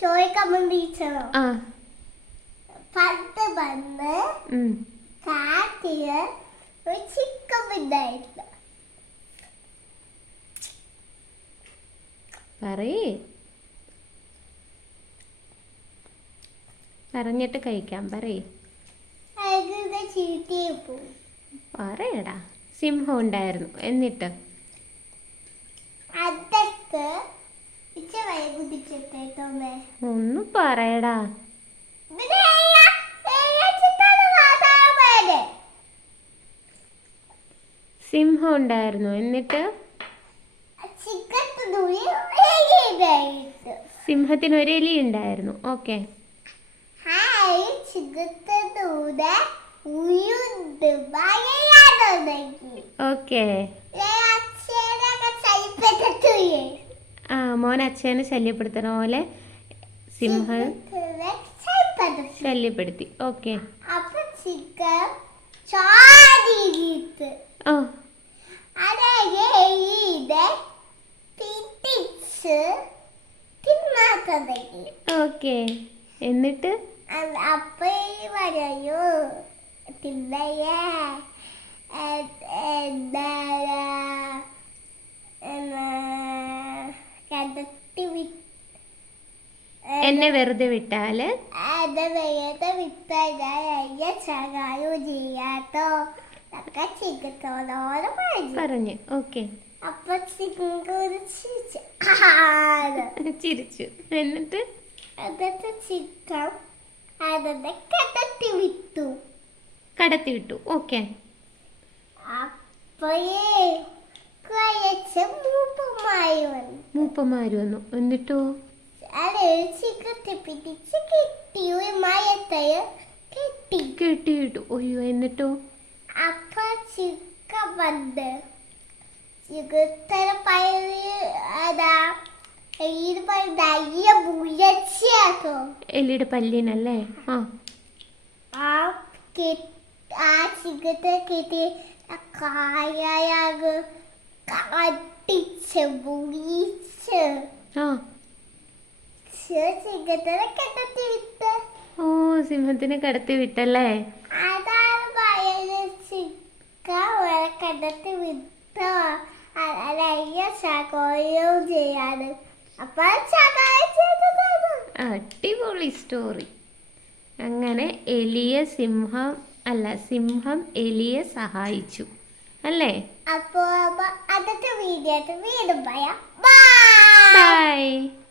ചോദിക്കാൻ വേണ്ടിച്ചോ ആ. പണ്ട് വന്ന്. കാട്ടിൽ ഒരു ചിക്കൻ ഉണ്ടായിരുന്നു പറയേ. പറഞ്ഞിട്ട് കഴിക്കാം പറയേ. പറയടാ സിംഹം ഉണ്ടായിരുന്നു. എന്നിട്ട്? അതൊക്കെ ഒന്ന് പറയടാ. സിംഹം ഉണ്ടായിരുന്നു. എന്നിട്ട്? സിംഹത്തിന് ഒരു എലി ഉണ്ടായിരുന്നു. ഓക്കെ. ഓക്കെ. മോൻ അച്ഛനെ ശല്യപ്പെടുത്തണ പോലെ സിംഹ ശല്യപ്പെടുത്തി. ഓക്കെ. ഓ ഓക്കെ. എന്നിട്ട്? അപ്പൊ പറയൂ. തിന്നയേ എന്താ കടത്തി വിട്ട് എന്നെ വെറുതെ വിട്ടാൽ? പറഞ്ഞു. ഓക്കെ. അപ്പൊ ചിരിച്ചു. എന്നിട്ട്? എന്നിട്ട് ചിക്കൻ അതിന്റെ കടത്തി വിട്ടു. കടത്തി വിട്ടു. ഓക്കെ. മൂപ്പന്മാര് വന്നു. എന്നിട്ടോ? പിടിച്ച് കെട്ടി അയ്യോ എന്നിട്ടോ? അപ്പൊ ചിക്ക വന്ന് നല്ല എലിയുടെ പല്ലിനല്ലേ? ആ. ആ ആ ചിക്കത്തെ കെട്ടി കട്ടിച്ച് മുയിച്ച് ആ. ഓ സിംഹത്തിനെ കടത്തി വിട്ടല്ലേ? കടത്തി വിട്ടോ? അപ്പൊ അടിപൊളി സ്റ്റോറി അങ്ങനെ എലിയ സിംഹം അല്ല സിംഹം എലിയെ സഹായിച്ചു. അല്ലേ? അപ്പോ അതൊക്കെ അടുത്ത വീഡിയോ വീണ്ടും പറയാം. ബൈ